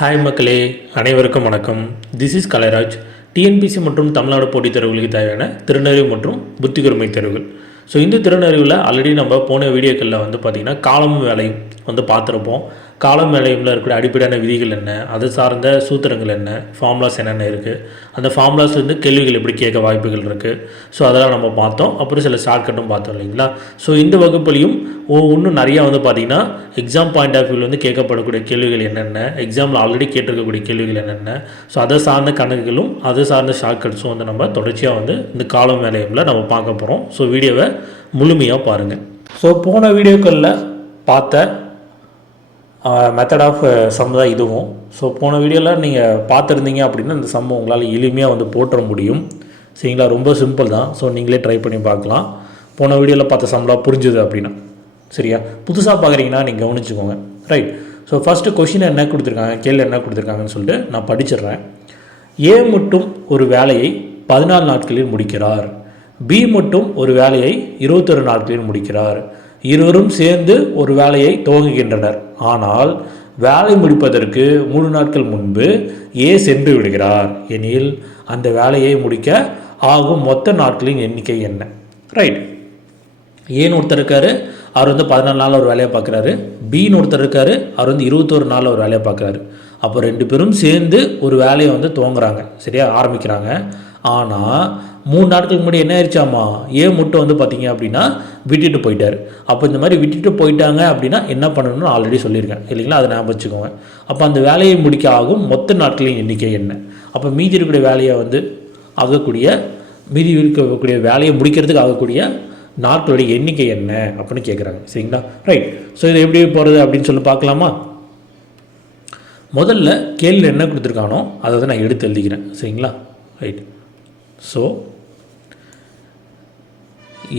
Hi மக்களே. அனைவருக்கும் வணக்கம். திஸ் இஸ் கலைராஜ் டிஎன்பிசி மற்றும் தமிழ்நாடு போட்டித் தேர்வுகளுக்கு தேவையான திறனறிவு மற்றும் புத்திகூர்மை தேர்வுகள். ஸோ இந்த திறனறிவில் ஆல்ரெடி நம்ம போன வீடியோக்களில் வந்து பார்த்திங்கன்னா காலமும் வேலையும் வந்து பார்த்துருப்போம். காலம் வேலையில் இருக்கிற அடிப்படையான விதிகள் என்ன? அது சார்ந்த சூத்திரங்கள் என்ன? ஃபார்முலாஸ் என்னென்ன இருக்குது அந்த ஃபார்முலாஸ் வந்து கேள்விகள் எப்படி கேட்க வாய்ப்புகள் இருக்குது ஸோ அதெல்லாம் நம்ம பார்த்தோம். அப்புறம் சில ஷார்ட்கட்டும் பார்த்தோம் இல்லைங்களா? ஸோ இந்த வகுப்புலையும் இன்னும் நிறையா வந்து பார்த்திங்கன்னா எக்ஸாம் பாயிண்ட் ஆஃப் வியூவில் வந்து கேட்கப்படக்கூடிய கேள்விகள் என்னென்ன? எக்ஸாமில் ஆல்ரெடி கேட்டிருக்கக்கூடிய கேள்விகள் என்னென்ன? ஸோ அதை சார்ந்த கணக்குகளும் அதை சார்ந்த ஷார்ட்கட்ஸும் வந்து நம்ம தொடர்ச்சியாக வந்து இந்த காலம் வேலையில் நம்ம பார்க்க போகிறோம் ஸோ வீடியோவை முழுமையாக பாருங்கள் ஸோ போன வீடியோக்களில் பார்த்த மெத்தட் ஆஃப் சம் தான் இதுவும். ஸோ போன வீடியோவில் நீங்கள் பார்த்துருந்தீங்க அப்படின்னா இந்த சம் உங்களால் எளிமையாக வந்து போட்டுற முடியும். சரிங்களா? ரொம்ப சிம்பிள் தான். ஸோ நீங்களே ட்ரை பண்ணி பார்க்கலாம். போன வீடியோவில் பார்த்த சம்லாம் புரிஞ்சுது அப்படின்னா. சரியா? புதுசாக பார்க்குறீங்கன்னா நீங்கள் கவனிச்சுக்கோங்க. ரைட் ஸோ ஃபஸ்ட்டு கொஷின் என்ன கொடுத்துருக்காங்க? கேள்வி என்ன கொடுத்துருக்காங்கன்னு சொல்லிட்டு நான் படிச்சிடுறேன். ஏ மட்டும் ஒரு வேலையை பதினாலு நாட்களில் முடிக்கிறார். பி மட்டும் ஒரு வேலையை இருபத்தொரு நாட்களில் முடிக்கிறார். இருவரும் சேர்ந்து ஒரு வேலையை துவங்குகின்றனர். ஆனால் வேலை முடிப்பதற்கு மூணு நாட்கள் முன்பு ஏ சென்று விடுகிறார். எனில் அந்த வேலையை முடிக்க ஆகும் மொத்த நாட்களின் எண்ணிக்கை என்ன? ரைட். ஏன்னு ஒருத்தர் இருக்காரு அவர் வந்து பதினாலு நாள் ஒரு வேலையை பார்க்குறாரு. பின்னு ஒருத்தர் இருக்காரு அவர் வந்து இருபத்தோரு நாள் ஒரு வேலையை பார்க்குறாரு. அப்போ ரெண்டு பேரும் சேர்ந்து ஒரு வேலையை வந்து துவங்குறாங்க. சரியா? ஆரம்பிக்கிறாங்க. ஆனால் மூணு நாட்களுக்கு முன்னாடி என்ன ஆயிடுச்சாமா? ஏன் மட்டும் வந்து பார்த்தீங்க அப்படின்னா விட்டுட்டு போயிட்டார். அப்போ இந்த மாதிரி விட்டுட்டு போயிட்டாங்க அப்படின்னா என்ன பண்ணணும்னு ஆல்ரெடி சொல்லியிருக்கேன். இல்லைங்களா? அதை ஞாபகம் வச்சுக்கோங்க. அப்போ அந்த வேலையை முடிக்க ஆகும். மொத்த நாட்களின் எண்ணிக்கை என்ன? அப்போ மீதி இருக்கக்கூடிய வேலையை வந்து ஆகக்கூடிய மீதி இருக்கக்கூடிய வேலையை முடிக்கிறதுக்கு ஆகக்கூடிய நாட்களுடைய எண்ணிக்கை என்ன அப்படின்னு கேட்குறாங்க சரிங்களா? ரைட் ஸோ இது எப்படி போகிறது அப்படின்னு சொல்லி பார்க்கலாமா? முதல்ல கேள்வி என்ன கொடுத்துருக்கானோ அதை வந்து நான் எடுத்து எழுதிக்கிறேன். சரிங்களா? ரைட் ஸோ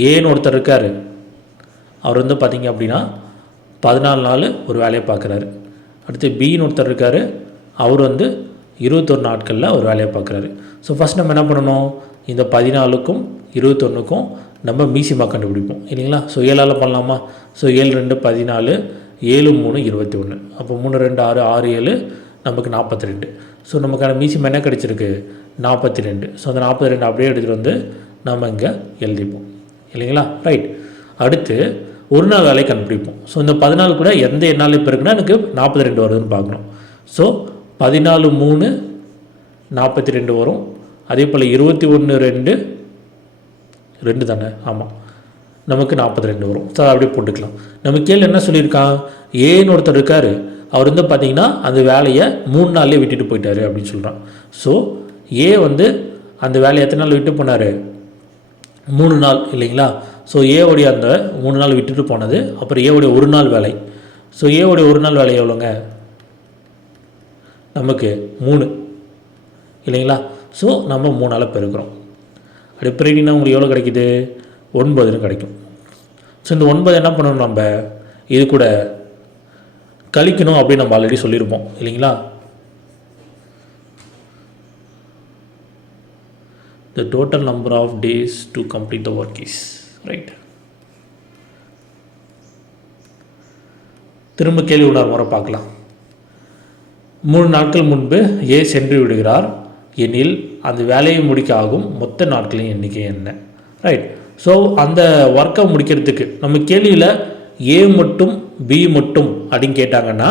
ஏன்னு ஒருத்தர் இருக்கார். அவர் வந்து பார்த்தீங்க அப்படின்னா பதினாலு நாள் ஒரு வேலையை பார்க்குறாரு. அடுத்து பின்னு ஒருத்தர் இருக்கார். அவர் வந்து இருபத்தொரு நாட்களில் ஒரு வேலையை பார்க்குறாரு. ஸோ ஃபஸ்ட் நம்ம என்ன பண்ணணும்? இந்த பதினாலுக்கும் இருபத்தொன்றுக்கும் நம்ம மீசிமா கண்டுபிடிப்போம். இல்லைங்களா? ஸோ ஏழால் பண்ணலாமா? ஸோ ஏழு ரெண்டு பதினாலு ஏழு மூணு இருபத்தி ஒன்று அப்போ மூணு ரெண்டு ஆறு ஆறு ஏழு நமக்கு நாற்பத்தி ரெண்டு. ஸோ நமக்கான மீசிமா என்ன கிடச்சிருக்கு? நாற்பத்தி ரெண்டு ஸோ அந்த நாற்பத்தி ரெண்டு அப்படியே எடுத்துகிட்டு வந்து நம்ம இங்கே எழுதிப்போம். இல்லைங்களா? ரைட் அடுத்து ஒரு நாள் வேலையை கண்டுபிடிப்போம். ஸோ இந்த பதினாலு கூட எந்த எண்ணால் இப்போ இருக்குன்னா எனக்கு நாற்பத்தி ரெண்டு வருதுன்னு பார்க்கணும். ஸோ பதினாலு மூணு நாற்பத்தி ரெண்டு வரும். அதே போல் இருபத்தி ஒன்று ரெண்டு ரெண்டு தானே? ஆமாம் நமக்கு நாற்பத்தி ரெண்டு வரும். ஸோ அதை அப்படியே போட்டுக்கலாம். நம்ம கேள்வி என்ன சொல்லியிருக்கான்? ஏன்னு ஒருத்தர் இருக்கார். அவர் வந்து பார்த்தீங்கன்னா அந்த வேலையை மூணு நாள்லேயே விட்டுட்டு போயிட்டாரு அப்படின்னு சொல்கிறான் ஸோ ஏ வந்து அந்த வேலையை எத்தனை நாள் விட்டு போனார்? மூணு நாள் இல்லைங்களா? ஸோ ஏவுடைய அந்த மூணு நாள் விட்டுட்டு போனது அப்புறம் ஏவுடைய ஒரு நாள் வேலை. ஸோ ஏவுடைய ஒரு நாள் வேலை எவ்வளோங்க? நமக்கு மூணு இல்லைங்களா? ஸோ நம்ம மூணு நாளாக பெருக்கிறோம். அப்படி பெருக்கினா உங்களுக்கு எவ்வளோ கிடைக்குது? ஒன்பதுன்னு கிடைக்கும். ஸோ இந்த ஒன்பது என்ன பண்ணணும் நம்ம? இது கூட கழிக்கணும் அப்படின்னு நம்ம ஆல்ரெடி சொல்லியிருப்போம் இல்லைங்களா? The total number of days to complete the work is right? திரும்ப கேள்வி உணர் முறை பார்க்கலாம். மூணு நாட்கள் முன்பு ஏ சென்று விடுகிறார். எனில் அந்த வேலையை முடிக்க ஆகும் மொத்த நாட்களின் எண்ணிக்கை என்ன? ரைட் ஸோ அந்த ஒர்க்கை முடிக்கிறதுக்கு நம்ம கேள்வியில் ஏ மட்டும் பி மட்டும் அப்படின்னு கேட்டாங்கன்னா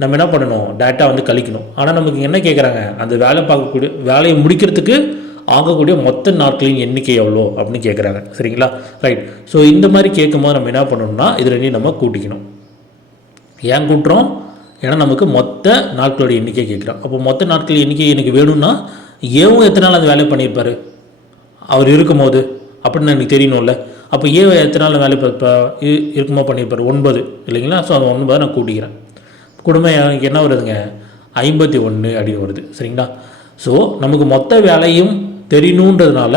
நம்ம என்ன பண்ணணும்? டேட்டா வந்து கழிக்கணும். ஆனால் நமக்கு என்ன கேட்குறாங்க அந்த வேலை பார்க்கக்கூடிய வேலையை முடிக்கிறதுக்கு ஆகக்கூடிய மொத்த நாட்களின் எண்ணிக்கை எவ்வளோ அப்படின்னு கேட்குறாங்க சரிங்களா? ரைட் ஸோ இந்த மாதிரி கேட்கும்போது நம்ம என்ன பண்ணணும்னா இது ரெண்டையும் நம்ம கூட்டிக்கணும். ஏன் கூட்டுறோம்? ஏன்னா நமக்கு மொத்த நாட்களோட எண்ணிக்கை கேட்குறோம் அப்போ மொத்த நாட்கள் எண்ணிக்கை எனக்கு வேணும்னா ஏவும் எத்தனை நாள் அந்த வேலையை பண்ணியிருப்பார்? அவர் இருக்கும்போது. அப்படின்னு எனக்கு தெரியணும்ல. அப்போ ஏ எத்தனை நாள் வேலை இப்போ இருக்குமோ பண்ணியிருப்பார்? ஒன்பது. இல்லைங்களா? ஸோ அந்த ஒன்பதை நான் கூட்டிக்கிறேன். குடும்பம் எனக்கு என்ன வருதுங்க? ஐம்பத்தி ஒன்று அப்படின்னு வருது. சரிங்களா? ஸோ நமக்கு மொத்த வேலையும் தெரியணுன்றதுனால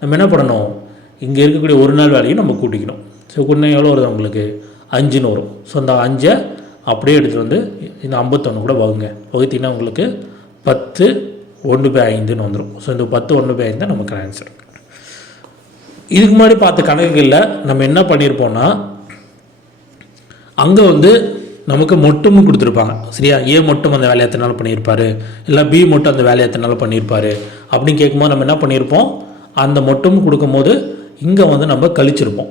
நம்ம என்ன பண்ணணும்? இங்கே இருக்கக்கூடிய ஒரு நாள் வேலையும் நம்ம கூட்டிக்கணும். ஸோ கூட்டினா எவ்வளோ வருது உங்களுக்கு? அஞ்சுன்னு வரும் ஸோ அந்த அஞ்சை அப்படியே எடுத்துகிட்டு வந்து இந்த ஐம்பத்தொன்று கூட வகுங்க. வகுத்தீங்கன்னா உங்களுக்கு பத்து ஒன்று பை ஐந்துன்னு வந்துடும் ஸோ இந்த பத்து ஒன்று பை ஐந்து தான் நமக்கு ஆன்சர் இதுக்கு முன்னாடி பார்த்த கணக்குகளில் நம்ம என்ன பண்ணியிருப்போம்னா அங்கே வந்து நமக்கு மொட்டமும் கொடுத்துருப்பாங்க. சரியா? ஏ மட்டும் அந்த வேலையை எத்தனை நாள் பண்ணியிருப்பாரு? இல்லை பி மட்டும் அந்த வேலையை எத்தனை நாள் பண்ணியிருப்பாரு? அப்படின்னு கேட்கும்போது நம்ம என்ன பண்ணியிருப்போம்? அந்த மொட்டும் கொடுக்கும்போது இங்கே வந்து நம்ம கழிச்சிருப்போம்.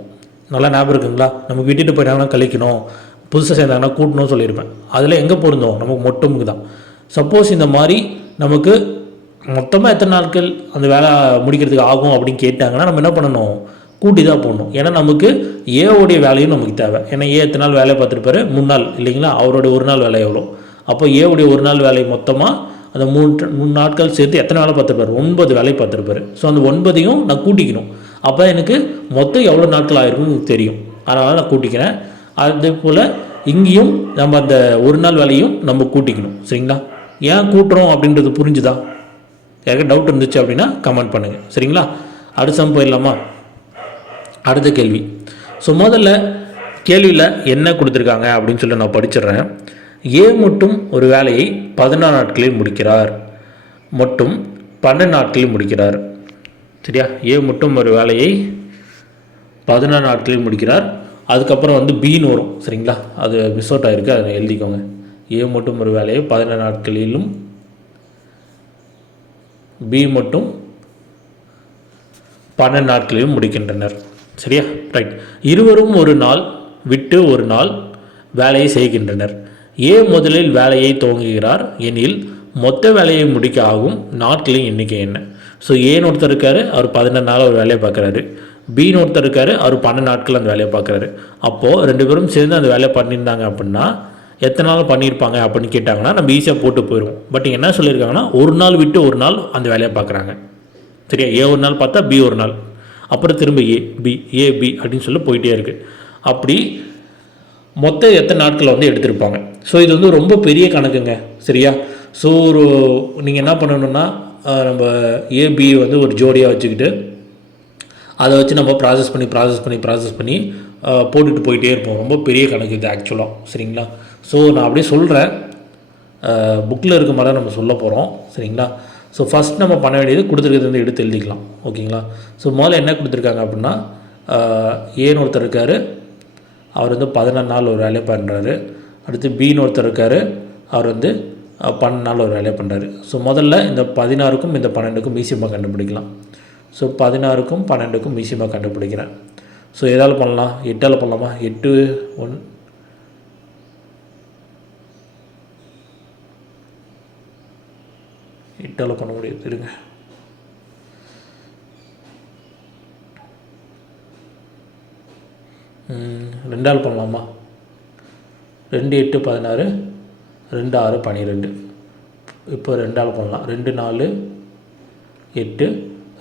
நல்லா ஞாபகம் இருக்குங்களா? நம்ம விட்டுட்டு போயிட்டாங்கன்னா கழிக்கணும். புதுசாக சேர்ந்தாங்கன்னா கூட்டணும்னு சொல்லியிருப்பேன். அதில் எங்கே பொருந்தோம் நமக்கு மொட்டமுக்கு தான். சப்போஸ் இந்த மாதிரி நமக்கு மொத்தமாக எத்தனை நாட்கள் அந்த வேலை முடிக்கிறதுக்கு ஆகும் அப்படின்னு கேட்டாங்கன்னா நம்ம என்ன பண்ணணும்? கூட்டி தான் போடணும். ஏன்னா நமக்கு ஏவோடைய வேலையும் நமக்கு தேவை. ஏன்னா ஏ எத்தனை நாள் வேலையை பார்த்துருப்பாரு? மூணு நாள். இல்லைங்களா? அவருடைய ஒரு நாள் வேலை எவ்வளோ அப்போ ஏவுடைய ஒரு நாள் வேலை மொத்தமாக அந்த மூன்று மூணு நாட்கள் சேர்த்து எத்தனை வேலை பார்த்துருப்பாரு? ஒன்பது வேலை பார்த்துருப்பாரு. ஸோ அந்த ஒன்பதையும் நான் கூட்டிக்கணும். அப்போ எனக்கு மொத்தம் எவ்வளோ நாட்கள் ஆயிருக்கும்னு தெரியும். அதனால் நான் கூட்டிக்கிறேன். அதே போல் இங்கேயும் நம்ம அந்த ஒரு நாள் வேலையும் நம்ம கூட்டிக்கணும். சரிங்களா? ஏன் கூட்டுறோம் அப்படின்றது புரிஞ்சுதா? யாருக்கும் டவுட் இருந்துச்சு அப்படின்னா கமெண்ட் பண்ணுங்கள் சரிங்களா? அடுத்த சம் போயிடலாமா அடுத்த கேள்வி. ஸோ முதல்ல கேள்வியில் என்ன கொடுத்துருக்காங்க அப்படின்னு சொல்லி நான் படிச்சிடுறேன். ஏ மட்டும் ஒரு வேலையை பதினாறு நாட்களில் முடிக்கிறார். மட்டும் பன்னெண்டு நாட்களில் முடிக்கிறார். சரியா? ஏ மட்டும் ஒரு வேலையை பதினாறு நாட்களில் முடிக்கிறார். அதுக்கப்புறம் வந்து பின்னு வரும். சரிங்களா? அது மிஸ் அவுட் ஆகிருக்கு அதை எழுதிக்கோங்க. ஏ மட்டும் ஒரு வேலையை பதினாறு நாட்களிலும் பி மட்டும் பன்னெண்டு நாட்களிலும் முடிக்கின்றனர். சரியா? ரைட் இருவரும் ஒரு நாள் விட்டு ஒரு நாள் வேலையை செய்கின்றனர். ஏ முதலில் வேலையை துவங்குகிறார். எனில் மொத்த வேலையை முடிக்க ஆகும். நாட்களின் எண்ணிக்கை என்ன? ஸோ ஏன்னு ஒருத்தர் இருக்காரு அவர் பதினெண்டு நாள் ஒரு வேலையை பார்க்குறாரு. பின்னு ஒருத்தர் இருக்காரு அவர் பன்னெண்டு நாட்கள் அந்த வேலையை பார்க்குறாரு. அப்போது ரெண்டு பேரும் சேர்ந்து அந்த வேலையை பண்ணியிருந்தாங்க அப்படின்னா எத்தனை நாள் பண்ணியிருப்பாங்க அப்படின்னு கேட்டாங்கன்னா நம்ம ஈஸியாக போட்டு போயிடுவோம். பட் என்ன சொல்லியிருக்காங்கன்னா ஒரு நாள் விட்டு ஒரு நாள் அந்த வேலையை பார்க்குறாங்க. சரியா? ஏ ஒரு நாள் பார்த்தா பி ஒரு நாள். அப்புறம் திரும்ப ஏ பி ஏ பி அப்படின்னு சொல்லி போயிட்டே இருக்குது அப்படி மொத்தம் எத்தனை நாட்கள் வந்து எடுத்திருப்பாங்க. ஸோ இது வந்து ரொம்ப பெரிய கணக்குங்க சரியா? ஸோ ஒரு நீங்கள் என்ன பண்ணணும்னா நம்ம ஏபி வந்து ஒரு ஜோடியாக வச்சுக்கிட்டு அதை வச்சு நம்ம ப்ராசஸ் பண்ணி ப்ராசஸ் பண்ணி ப்ராசஸ் பண்ணி போட்டுட்டு போயிட்டே இருப்போம். ரொம்ப பெரிய கணக்கு இது ஆக்சுவலாக சரிங்களா? ஸோ நான் அப்படியே சொல்கிறேன் புக்கில் இருக்க மாதிரி நம்ம சொல்ல போகிறோம் சரிங்களா? ஸோ ஃபஸ்ட் நம்ம பண்ண வேண்டியது கொடுத்துருக்கிறது வந்து எடுத்து எழுதிக்கலாம். ஓகேங்களா? ஸோ முதல்ல என்ன கொடுத்துருக்காங்க அப்படின்னா ஏன்னு ஒருத்தர் இருக்கார். அவர் வந்து பதினொன்று நாள் ஒரு வேலையை பண்ணுறாரு அடுத்து பின்னு ஒருத்தர் இருக்கார். அவர் வந்து பன்னெண்டு நாள் ஒரு வேலையை பண்ணுறாரு ஸோ முதல்ல இந்த பதினாறுக்கும் இந்த பன்னெண்டுக்கும் மீசியமாக கண்டுபிடிக்கலாம். ஸோ பதினாறுக்கும் பன்னெண்டுக்கும் மீசியமாக கண்டுபிடிக்கிறேன். ஸோ எதால் பண்ணலாம்? எட்டால் பண்ணலாமா? எட்டு ஒன் எட்டால் பண்ண முடியாது. இருங்க. ரெண்டால் பண்ணலாமா? ரெண்டு எட்டு பதினாறு ரெண்டு ஆறு பன்னிரெண்டு இப்போ ரெண்டால் பண்ணலாம். ரெண்டு நாலு எட்டு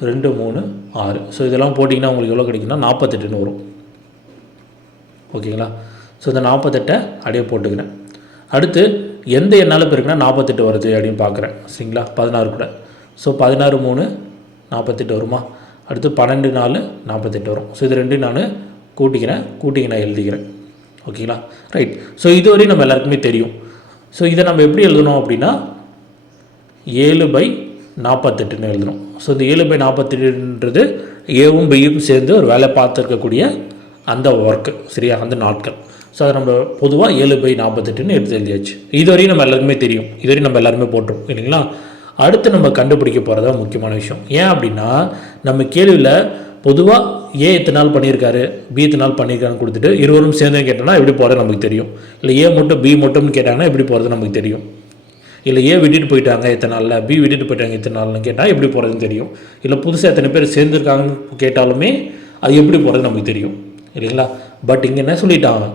ரெண்டு மூணு ஆறு. ஸோ இதெல்லாம் போட்டிங்கன்னா உங்களுக்கு எவ்வளோ கிடைக்குன்னா நாற்பத்தெட்டுன்னு வரும். ஓகேங்களா? ஸோ இந்த நாற்பத்தெட்டை அப்படியே போட்டுக்கிறேன். அடுத்து எந்த எண்ணால் பெருக்குனா நாற்பத்தெட்டு வருது அப்படின்னு பார்க்குறேன். சரிங்களா? பதினாறு கூட. ஸோ பதினாறு மூணு நாற்பத்தெட்டு வருமா? அடுத்து பன்னெண்டு நாலு நாற்பத்தெட்டு வரும். ஸோ இது ரெண்டு நான் கூட்டிக்கிறேன். கூட்டிங்க நான் எழுதிக்கிறேன். ஓகேங்களா? ரைட் ஸோ இதுவரையும் நம்ம எல்லாருக்குமே தெரியும். ஸோ இதை நம்ம எப்படி எழுதணும் அப்படின்னா ஏழு பை நாற்பத்தெட்டுன்னு எழுதணும். ஸோ இந்த ஏழு பை நாற்பத்தெட்டுன்றது ஏவும் பையும் சேர்ந்து ஒரு வேலை பார்த்துருக்கக்கூடிய அந்த ஒர்க்கு சரியா? அந்த நாட்கள். ஸோ அதை நம்ம பொதுவாக ஏழு பை நாற்பத்தெட்டுன்னு எடுத்து எழுதியாச்சு. இதுவரையும் நம்ம எல்லாருக்குமே தெரியும். இதுவரையும் நம்ம எல்லாருமே போட்டுரும் இல்லைங்களா? அடுத்து நம்ம கண்டுபிடிக்க போகிறது தான் முக்கியமான விஷயம். ஏன் அப்படின்னா நம்ம கேள்வியில் பொதுவாக ஏ எத்தனை நாள் பண்ணியிருக்காரு பி எத்தனை நாள் பண்ணியிருக்காருன்னு கொடுத்துட்டு இருவரும் சேர்ந்து கேட்டோம்னா எப்படி போகிறது நமக்கு தெரியும். இல்லை ஏ மட்டும் பி மட்டும்னு கேட்டாங்கன்னா எப்படி போகிறது நமக்கு தெரியும். இல்லை ஏன் விட்டுட்டு போயிட்டாங்க இத்தனை நாளில் பி விட்டுட்டு போயிட்டாங்க எத்தனை நாள்னு கேட்டால் எப்படி போகிறதுன்னு தெரியும். இல்லை புதுசாக எத்தனை பேர் சேர்ந்துருக்காங்கன்னு கேட்டாலுமே அது எப்படி போகிறது நமக்கு தெரியும். இல்லைங்களா பட் இங்கே என்ன சொல்லிட்டான்?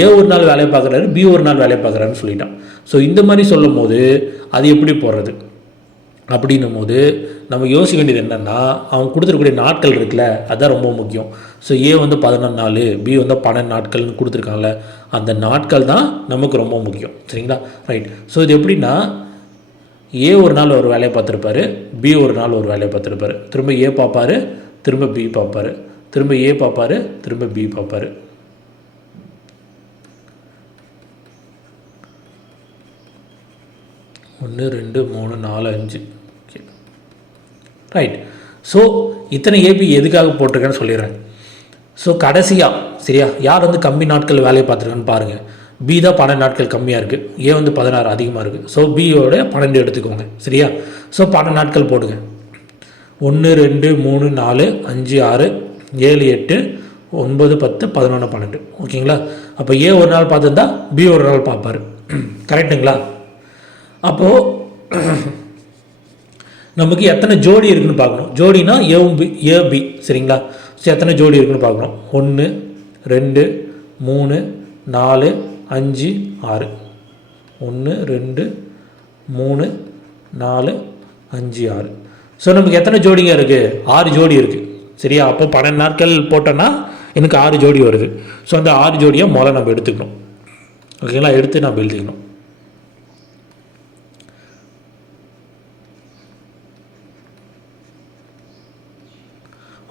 ஏ ஒரு நாள் வேலையை பார்க்குறாரு பி ஒரு நாள் வேலையை பார்க்குறாருன்னு சொல்லிட்டான். ஸோ இந்த மாதிரி சொல்லும் போது அது எப்படி போடுறது அப்படின்னும் போது நம்ம யோசிக்க வேண்டியது என்னென்னா அவங்க கொடுத்துருக்கக்கூடிய நாட்கள் இருக்குல்ல அதுதான் ரொம்ப முக்கியம். ஸோ ஏ வந்து பதினொன்று நாள் பி வந்து பன்னெண்டு நாட்கள்னு கொடுத்துருக்காங்கல்ல அந்த நாட்கள் தான் நமக்கு ரொம்ப முக்கியம். சரிங்களா? ரைட் ஸோ இது எப்படின்னா ஏ ஒரு நாள் ஒரு வேலையை பார்த்துருப்பாரு பி ஒரு நாள் ஒரு வேலையை பார்த்துருப்பாரு. திரும்ப ஏ பார்ப்பாரு திரும்ப பி பார்ப்பாரு. திரும்ப ஏ பார்ப்பாரு திரும்ப பி பார்ப்பாரு. ஒன்று ரெண்டு மூணு நாலு அஞ்சு. ஓகே ரைட் ஸோ இத்தனை ஏபி எதுக்காக போட்டிருக்கேன்னு சொல்லிடுறேன். ஸோ கடைசியாக சரியா? யார் வந்து கம்மி நாட்கள் வேலையை பார்த்துருக்கான்னு பாருங்கள் பி தான் பன்னெண்டு நாட்கள் கம்மியாக இருக்குது ஏ வந்து பதினாறு அதிகமாக இருக்குது ஸோ பியோட பன்னெண்டு எடுத்துக்கோங்க. சரியா? ஸோ பன்னெண்டு நாட்கள் போடுங்க. ஒன்று ரெண்டு மூணு நாலு அஞ்சு ஆறு ஏழு எட்டு ஒன்பது பத்து பதினொன்று பன்னெண்டு. ஓகேங்களா? அப்போ ஏ ஒரு நாள் பார்த்துருந்தா பி ஒரு நாள் பார்ப்பார். கரெக்டுங்களா அப்போது நமக்கு எத்தனை ஜோடி இருக்குன்னு பார்க்கணும். ஜோடினா ஏவும் பி ஏ பி சரிங்களா? ஸோ எத்தனை ஜோடி இருக்குன்னு பார்க்கணும்? ஒன்று ரெண்டு மூணு நாலு அஞ்சு ஆறு. ஒன்று ரெண்டு மூணு நாலு அஞ்சு ஆறு. ஸோ நமக்கு எத்தனை ஜோடிங்க இருக்குது ஆறு ஜோடி இருக்குது சரியா? அப்போ பன்னெண்டு நாட்கள் போட்டோன்னா எனக்கு ஆறு ஜோடி வருது. ஸோ அந்த ஆறு ஜோடியை முதல்ல நம்ம எடுத்துக்கணும். ஓகேங்களா எடுத்து நம்ம எழுதிக்கணும்.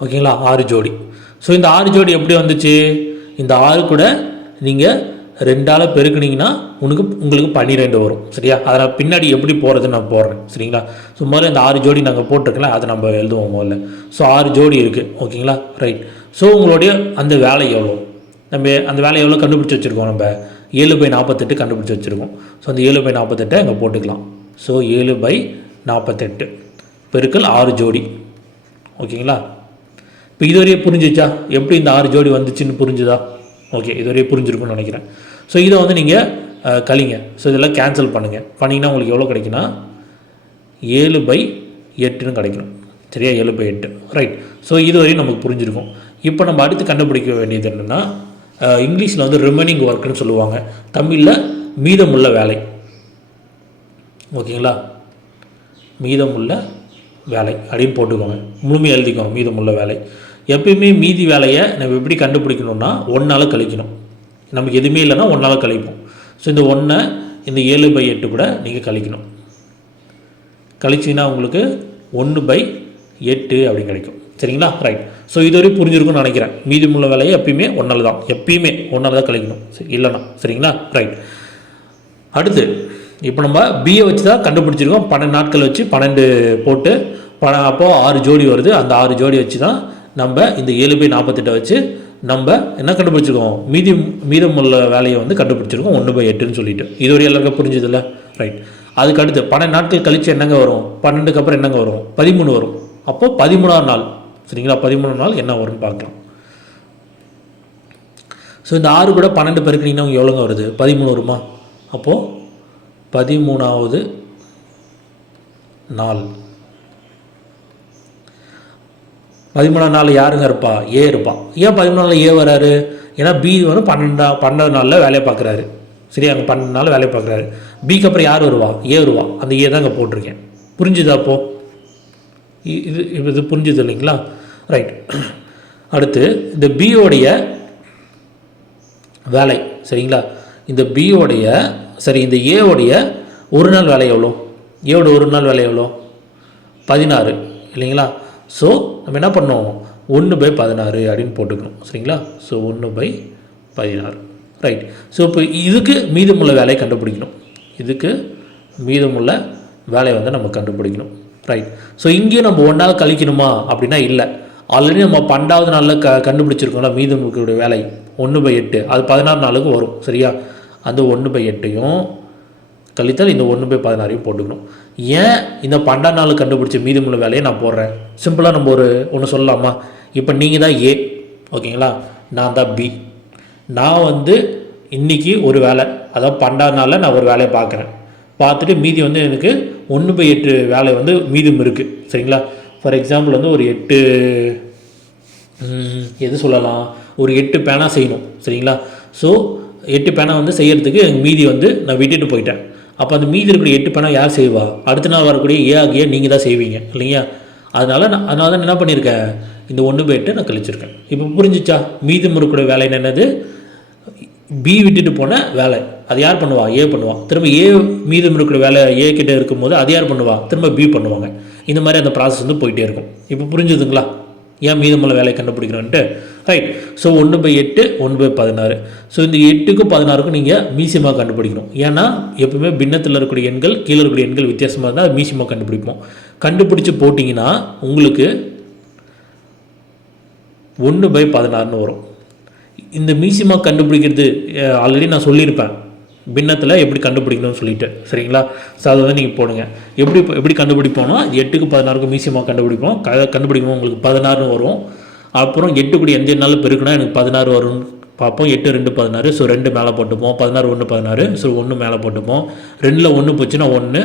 ஓகேங்களா ஆறு ஜோடி. ஸோ இந்த ஆறு ஜோடி எப்படி வந்துச்சு? இந்த ஆறு கூட நீங்கள் ரெண்டால் பெருக்குனீங்கன்னா உனக்கு உங்களுக்கு பன்னிரெண்டு வரும் சரியா? அதனால் பின்னாடி எப்படி போகிறதுன்னு நான் போடுறேன் சரிங்களா? ஸோ முதல்ல இந்த ஆறு ஜோடி நாங்கள் போட்டிருக்கல அதை நம்ம எழுதுவோம் முதல்ல. ஸோ ஆறு ஜோடி இருக்குது ஓகேங்களா? ரைட் ஸோ உங்களுடைய அந்த வேலை எவ்வளோ நம்ம அந்த வேலை எவ்வளோ கண்டுபிடிச்சி வச்சுருக்கோம் நம்ம? ஏழு பை நாற்பத்தெட்டு கண்டுபிடிச்சி வச்சுருக்கோம். ஸோ அந்த ஏழு பை நாற்பத்தெட்டை அங்கே போட்டுக்கலாம். ஸோ ஏழு பை நாற்பத்தெட்டு பெருக்கல் ஆறு ஜோடி ஓகேங்களா? இப்போ இதுவரையே புரிஞ்சிச்சா? எப்படி இந்த ஆறு ஜோடி வந்துச்சுன்னு புரிஞ்சுதா? ஓகே இதுவரையே புரிஞ்சிருக்கும்னு நினைக்கிறேன். ஸோ இதை வந்து நீங்கள் கழிங்க. ஸோ இதெல்லாம் கேன்சல் பண்ணுங்கள் பண்ணிங்கன்னா உங்களுக்கு எவ்வளோ கிடைக்குன்னா ஏழு பை எட்டுன்னு கிடைக்கணும். சரியா? ஏழு பை எட்டு. ரைட் ஸோ இதுவரையும் நமக்கு புரிஞ்சிருக்கும். இப்போ நம்ம அடுத்து கண்டுபிடிக்க வேண்டியது என்னென்னா இங்கிலீஷில் வந்து ரிமைனிங் ஒர்க்குன்னு சொல்லுவாங்க. தமிழில் மீதமுள்ள வேலை. ஓகேங்களா? மீதமுள்ள வேலை. அப்படின்னு போட்டுக்கோங்க. முழுமையாக எழுதிக்கோங்க. மீதமுள்ள வேலை. எப்பயுமே மீதி வேலையை நம்ம எப்படி கண்டுபிடிக்கணும்னா ஒன்றால் கழிக்கணும். நமக்கு எதுவுமே இல்லைன்னா ஒன்றால் கழிப்போம். ஸோ இந்த ஒன்றை இந்த ஏழு பை எட்டு கூட நீங்கள் கழிக்கணும். கழிச்சிங்கன்னா உங்களுக்கு ஒன்று பை எட்டு அப்படின்னு கிடைக்கும். சரிங்களா? ரைட் ஸோ இதுவரையும் புரிஞ்சிருக்கும்னு நினைக்கிறேன். மீதமுள்ள வேலையை எப்பயுமே ஒன்றால் தான். எப்பயுமே ஒன்றால் தான் கழிக்கணும். சரி இல்லைனா சரிங்களா? ரைட் அடுத்து இப்போ நம்ம பிஏ வச்சு தான் கண்டுபிடிச்சிருக்கோம். பன்னெண்டு நாட்கள் வச்சு பன்னெண்டு போட்டு ப அப்போது ஆறு ஜோடி வருது. அந்த ஆறு ஜோடி வச்சு தான் நம்ம இந்த ஏழு பை நாற்பத்தெட்டை வச்சு நம்ம என்ன கண்டுபிடிச்சிருக்கோம்? மீதி மீதமுள்ள வேலையை வந்து கண்டுபிடிச்சிருக்கோம். ஒன்று பை எட்டுன்னு சொல்லிட்டு. இதுவரை எல்லாருக்கும் புரிஞ்சதில்ல? ரைட் அதுக்கு அடுத்து பன்னெண்டு நாட்கள் கழித்து என்னங்க வரும்? பன்னெண்டுக்கு அப்புறம் என்னங்க வரும்? பதிமூணு வரும். அப்போது பதிமூணாம் நாள். சரிங்களா? பதிமூணு நாள் என்ன வரும்னு பார்க்கலாம். ஸோ இந்த ஆறு கூட பன்னெண்டு பெருக்கினீங்கன்னா அவங்க எவ்வளோங்க வருது? பதிமூணு வருமா? அப்போது பதிமூணாவது நாள். பதிமூணாம் நாள் யாருங்க இருப்பா? ஏ இருப்பான் ஏன் பதிமூணாம் நாள் ஏ வராரு? ஏன்னா பி வந்து பன்னெண்டா பன்னெண்டு நாளில் வேலையை பார்க்குறாரு. சரி அங்கே பன்னெண்டு நாள் வேலையை பார்க்குறாரு. பிக்கு அப்புறம் யார் வருவா? ஏ வருவா. அந்த ஏ தான் போட்டிருக்கேன். புரிஞ்சுதா அப்போ? இ- இது இது புரிஞ்சுது இல்லைங்களா? ரைட் அடுத்து இந்த பியோடைய வேலை சரிங்களா? இந்த பியோடைய சரி இந்த ஏவுடைய ஒரு நாள் வேலை எவ்வளோ? ஏவோட ஒரு நாள் வேலை எவ்வளோ? பதினாறு இல்லைங்களா? ஸோ நம்ம என்ன பண்ணோம்? ஒன்று பை பதினாறு அப்படின்னு போட்டுக்கணும். சரிங்களா? ஸோ ஒன்று பை பதினாறு. ரைட் ஸோ இப்போ இதுக்கு மீதமுள்ள வேலையை கண்டுபிடிக்கணும். இதுக்கு மீதமுள்ள வேலையை வந்து நம்ம கண்டுபிடிக்கணும். ரைட் ஸோ இங்கேயும் நம்ம ஒன்றால் கழிக்கணுமா? அப்படின்னா இல்லை. ஆல்ரெடி நம்ம பன்னெண்டாவது நாளில் க கண்டுபிடிச்சிருக்கோம்ல மீதம் இருக்கக்கூடிய வேலை. ஒன்று பை எட்டு. அது பதினாறு நாளுக்கு வரும். சரியா? அந்த ஒன்று பை எட்டையும் கழித்தால் இந்த ஒன்று பை பதினாறையும் போட்டுக்கணும். ஏன் இந்த பன்னெண்டாம் நாள் கண்டுபிடிச்ச மீதமுள்ள வேலையை நான் போடுறேன்? சிம்பிளாக நம்ம ஒரு ஒன்று சொல்லலாமா? இப்போ நீங்கள் தான் ஏ ஓகேங்களா? நான் தான் பி நான் வந்து இன்னைக்கு ஒரு வேலை அதாவது பன்னெண்டாம் நாளில் நான் ஒரு வேலையை பார்க்குறேன். பார்த்துட்டு மீதி வந்து எனக்கு ஒன்று பை எட்டு வேலை வந்து மீதம் இருக்குது சரிங்களா? ஃபார் எக்ஸாம்பிள் வந்து ஒரு எட்டு எது சொல்லலாம்? ஒரு எட்டு பேனா செய்யணும். சரிங்களா? ஸோ எட்டு பேனா வந்து செய்கிறதுக்கு மீதி வந்து நான் விட்டுட்டு போயிட்டேன். அப்போ அந்த மீதி இருக்கக்கூடிய எட்டு பேனா யார் செய்வா? அடுத்த நாள் வரக்கூடிய ஏ ஆகிய நீங்கள் தான் செய்வீங்க. இல்லைங்களா? அதனால் நான் அதனால தான் என்ன பண்ணியிருக்கேன்? இந்த ஒன்று போயிட்டு நான் கழிச்சிருக்கேன். இப்போ புரிஞ்சிச்சா? மீதம் இருக்கக்கூடிய வேலை என்னது? பி விட்டுட்டு போன வேலை. அது யார் பண்ணுவா? ஏ பண்ணுவா. திரும்ப ஏ மீதம் இருக்கிற வேலை ஏ கிட்டே இருக்கும்போது அது யார் பண்ணுவா? திரும்ப பி பண்ணுவாங்க. இந்த மாதிரி அந்த ப்ராசஸ் வந்து போயிட்டே இருக்கும். இப்போ புரிஞ்சுதுங்களா? ஏன் மீதமுள்ள வேலையை கண்டுபிடிக்கிறோன்ட்டு? ரைட் ஸோ ஒன்று பை எட்டு ஒன்று பை பதினாறு. ஸோ இந்த எட்டுக்கும் பதினாறுக்கும் நீங்கள் மீசியமாக கண்டுபிடிக்கணும். ஏன்னா எப்பவுமே பின்னத்தில் இருக்கக்கூடிய எண்கள் கீழே இருக்கக்கூடிய எண்கள் வித்தியாசமாக இருந்தால் அது மீசியமாக கண்டுபிடிப்போம். கண்டுபிடிச்சு போட்டிங்கன்னா உங்களுக்கு ஒன்று பை பதினாறுன்னு வரும். இந்த மீசியமாக கண்டுபிடிக்கிறது ஆல்ரெடி நான் சொல்லியிருப்பேன். பின்னத்தில் எப்படி கண்டுபிடிக்கணும்னு சொல்லிட்டு. சரிங்களா? ஸோ அதை வந்து நீங்கள் போடுங்க. எப்படி எப்படி கண்டுபிடிப்போம்னா எட்டுக்கு பதினாறுக்கு மீசியமாக கண்டுபிடிப்போம். க கண்டுபிடிக்கும் உங்களுக்கு பதினாறுன்னு வரும். அப்புறம் எட்டு கூடி எந்த நாள் பெருக்குனா எனக்கு பதினாறு வரும்னு பார்ப்போம். எட்டு ரெண்டு பதினாறு. ஸோ ரெண்டு மேலே போட்டுப்போம். பதினாறு ஒன்று பதினாறு. ஸோ ஒன்று மேலே போட்டுப்போம். ரெண்டில் ஒன்று போச்சுன்னா ஒன்று.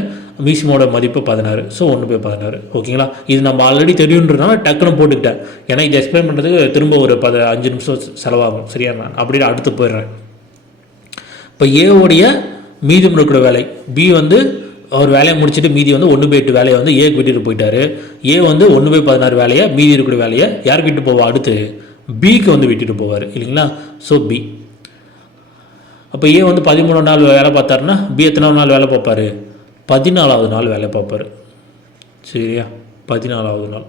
மீசிமோட மதிப்பு பதினாறு. ஸோ ஒன்று போய் பதினாறு. ஓகேங்களா? இது நம்ம ஆல்ரெடி தெரியுன்றதுனால டக்குன்னு போட்டுக்கிட்டேன். ஏன்னா இதை எக்ஸ்பிளைன் பண்ணுறதுக்கு திரும்ப ஒரு பத அஞ்சு நிமிஷம் செலவாகும். சரியா? நான் அப்படியே அடுத்து போயிடுறேன். இப்போ ஏவுடைய மீதம் இருக்கிற வேலை. பி வந்து அவர் வேலையை முடிச்சுட்டு மீதி வந்து ஒன்று பை எட்டு வேலையை வந்து ஏக்கு விட்டுட்டு போயிட்டார். ஏ வந்து ஒன்று பை பதினாறு வேலையை மீதி இருக்கிற வேலையை யாருக்கு விட்டு போவா? அடுத்து பிக்கு வந்து விட்டுட்டு போவார். இல்லைங்களா? ஸோ பி அப்போ ஏ வந்து பதிமூணு நாள் வேலை பார்த்தாருன்னா பி எத்தனை நாள் வேலை பார்ப்பாரு? பதினாலாவது நாள் வேலை பார்ப்பாரு. சரியா? பதினாலாவது நாள்.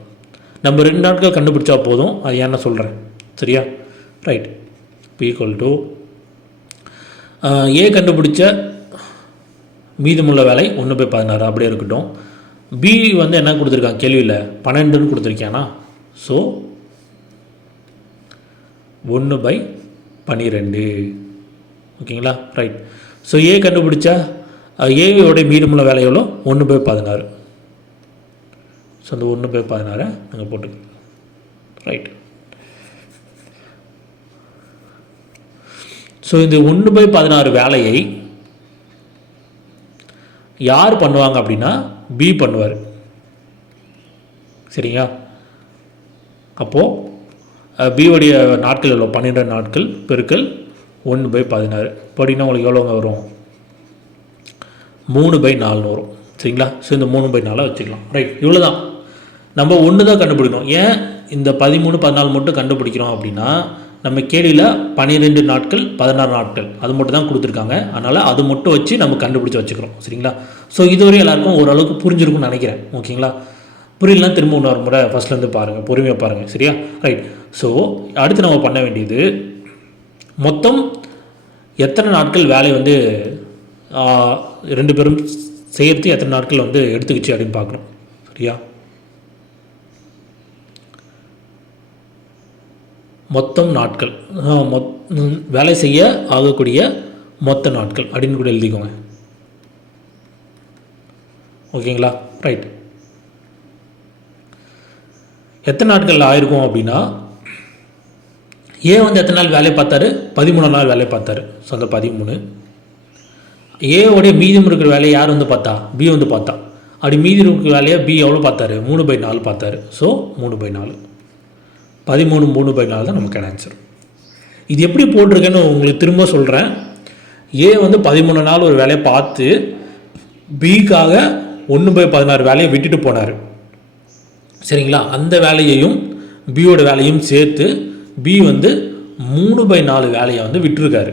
நம்ம ரெண்டு நாட்கள் கண்டுபிடிச்சா போதும். அது ஏன்னு சொல்கிறேன் சரியா? Right B equal to A கண்டுபிடிச்ச மீதமுள்ள வேலை ஒன்று போய் பதினாறு அப்படியே இருக்கட்டும். பி வந்து என்ன கொடுத்துருக்கான் கேள்வியில் பன்னெண்டுன்னு கொடுத்துருக்கியானா? ஸோ ஒன்று பை பன்னிரெண்டு ஓகேங்களா? ரைட் ஸோ ஏ கண்டுபிடிச்சா ஏவியோடைய மீதமுள்ள வேலை எவ்வளோ? ஒன்று பை பதினாறு. ஸோ அந்த ஒன்று பை பதினாறை நாங்கள் போட்டுக்கோங்க ரைட் ஸோ இந்த ஒன்று பை பதினாறு வேலையை யார் பண்ணுவாங்க அப்படின்னா பி பண்ணுவார். சரிங்களா? அப்போது பியோடைய நாட்கள் எவ்வளோ பன்னிரெண்டு நாட்கள் பெருக்கள் ஒன்று பை பதினாறு. அப்படின்னா உங்களுக்கு எவ்வளோங்க வரும்? மூணு பை நாலுன்னு வரும். சரிங்களா? ஸோ இந்த மூணு பை நாலாக வச்சுக்கலாம். ரைட் இவ்வளோ தான் நம்ம ஒன்று தான் கண்டுபிடிக்கணும். ஏன் இந்த பதிமூணு பதினாலு மட்டும் கண்டுபிடிக்கிறோம் அப்படின்னா நம்ம கேள்வியில் பன்னிரெண்டு நாட்கள் பதினாறு நாட்கள். அது மட்டும் தான் கொடுத்துருக்காங்க. அதனால் அது மட்டும் வச்சு நம்ம கண்டுபிடிச்சி வச்சுக்கிறோம். சரிங்களா? ஸோ இதுவரை எல்லாருக்கும் ஓரளவுக்கு புரிஞ்சிருக்கும்னு நினைக்கிறேன். ஓகேங்களா? புரியலாம் திரும்ப இன்னொரு முறை ஃபஸ்ட்லேருந்து பாருங்கள் பொறுமையாக பாருங்கள் சரியா? ரைட் ஸோ அடுத்து நம்ம பண்ண வேண்டியது மொத்தம் எத்தனை நாட்கள் வேலை வந்து ரெண்டு பேரும் செய்யறது எத்தனை நாட்கள் வந்து எடுத்துக்கிச்சு அப்படின்னு பார்க்கணும். சரியா? மொத்தம் நாட்கள். மொத் வேலை செய்ய ஆகக்கூடிய மொத்த நாட்கள். அப்படின்னு கூட எழுதிக்கோங்க. ஓகேங்களா? ரைட் எத்தனை நாட்கள் ஆயிருக்கும் அப்படின்னா ஏ வந்து எத்தனை நாள் வேலையை பார்த்தாரு? பதிமூணு நாள் வேலையை பார்த்தாரு. ஸோ அந்த பதிமூணு ஏவோடைய மீதம் இருக்கிற வேலையை யார் வந்து பார்த்தா? பி வந்து பார்த்தா. அப்படி மீதி இருக்கிற வேலையை பி எவ்வளோ பார்த்தாரு? மூணு பை நாலு பார்த்தாரு. ஸோ மூணு பை நாலு. பதிமூணு மூணு பை நாலு தான் நமக்கான ஆன்சர் இது எப்படி போட்டிருக்கேன்னு உங்களுக்கு திரும்ப சொல்கிறேன் ஏ வந்து பதிமூணு நாள் ஒரு வேலையை பார்த்து பிக்காக ஒன்று பை பதினாறு வேலையை விட்டுட்டு போனார். சரிங்களா? அந்த வேலையையும் பியோட வேலையும் சேர்த்து பி வந்து மூணு பை நாலு வேலையை வந்து விட்டுருக்காரு.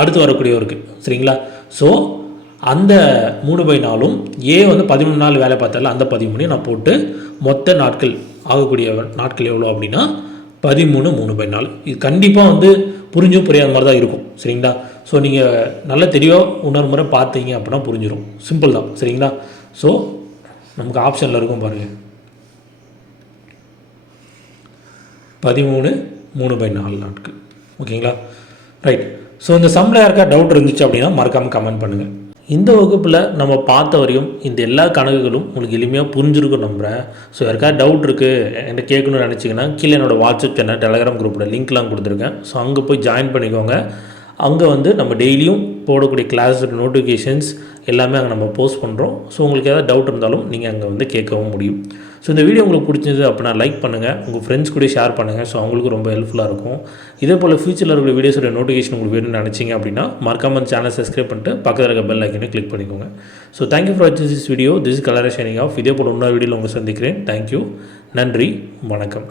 அடுத்து வரக்கூடியவருக்கு. சரிங்களா? ஸோ அந்த மூணு பை நாளும் ஏ வந்து பதிமூணு நாள் வேலை பார்த்தால அந்த பதிமூணையும் நான் போட்டு மொத்த நாட்கள் ஆகக்கூடிய நாட்கள் எவ்வளோ அப்படின்னா பதிமூணு மூணு பை நாலு. இது கண்டிப்பாக வந்து புரிஞ்சும் புரியாத மாதிரி தான் இருக்கும். சரிங்களா? ஸோ நீங்கள் நல்ல தெளிவாக இன்னொரு முறை பார்த்தீங்க அப்படின்னா புரிஞ்சிடும் சிம்பிள் தான். சரிங்களா? ஸோ நமக்கு ஆப்ஷனில் இருக்கும் பாருங்கள் பதிமூணு மூணு பை நாலு நாட்கள். ஓகேங்களா ரைட் ஸோ இந்த சம்மில் யாருக்கா டவுட் இருந்துச்சு அப்படின்னா மறக்காமல் கமெண்ட் பண்ணுங்கள் இந்த வகுப்பில் நம்ம பார்த்த வரையும் இந்த எல்லா கணக்குகளும் உங்களுக்கு எளிமையாக புரிஞ்சிருக்கும் நம்புகிறேன் ஸோ யாருக்கா டவுட் இருக்குது என்கிட்ட கேட்கணும்னு நினச்சிங்கன்னா கீழே என்னோட வாட்ஸ்அப் சேனல் டெலகிராம் குரூப்போட லிங்க்லாம் கொடுத்துருக்கேன். ஸோ அங்கே போய் ஜாயின் பண்ணிக்கோங்க. அங்கே வந்து நம்ம டெய்லியும் போடக்கூடிய கிளாஸோட நோட்டிஃபிகேஷன்ஸ் எல்லாமே அங்கே நம்ம போஸ்ட் பண்ணுறோம் ஸோ உங்களுக்கு ஏதாவது டவுட் இருந்தாலும் நீங்கள் அங்கே வந்து கேட்கவும் முடியும். ஸோ இந்த வீடியோ உங்களுக்கு பிடிச்சது அப்படின்னா லைக் பண்ணுங்கள் உங்கள் ஃப்ரெண்ட்ஸ் கூட ஷேர் பண்ணுங்கள் ஸோ அவங்களுக்கு ரொம்ப ஹெல்ப்ஃபுல்லாக இருக்கும். இதே போல் ஃபியூச்சரில் இருக்கிற வீடியோஸோட நோட்டிஃபிகேஷன் உங்களுக்கு வேணும்னு நினச்சிங்க அப்படின்னா மறக்காமல் சேனல் சப்ஸ்கிரைப் பண்ணிட்டு பக்கத்தில் இருக்க பெல் ஐக்கனை கிளிக் பண்ணிக்கோங்க. ஸோ தேங்க்யூ ஃபார் வாட்சிங் this video this colour shining of இதே போல் இன்னொரு வீடியோவில் உங்களை சந்திக்கிறேன். தேங்க்யூ நன்றி. வணக்கம்.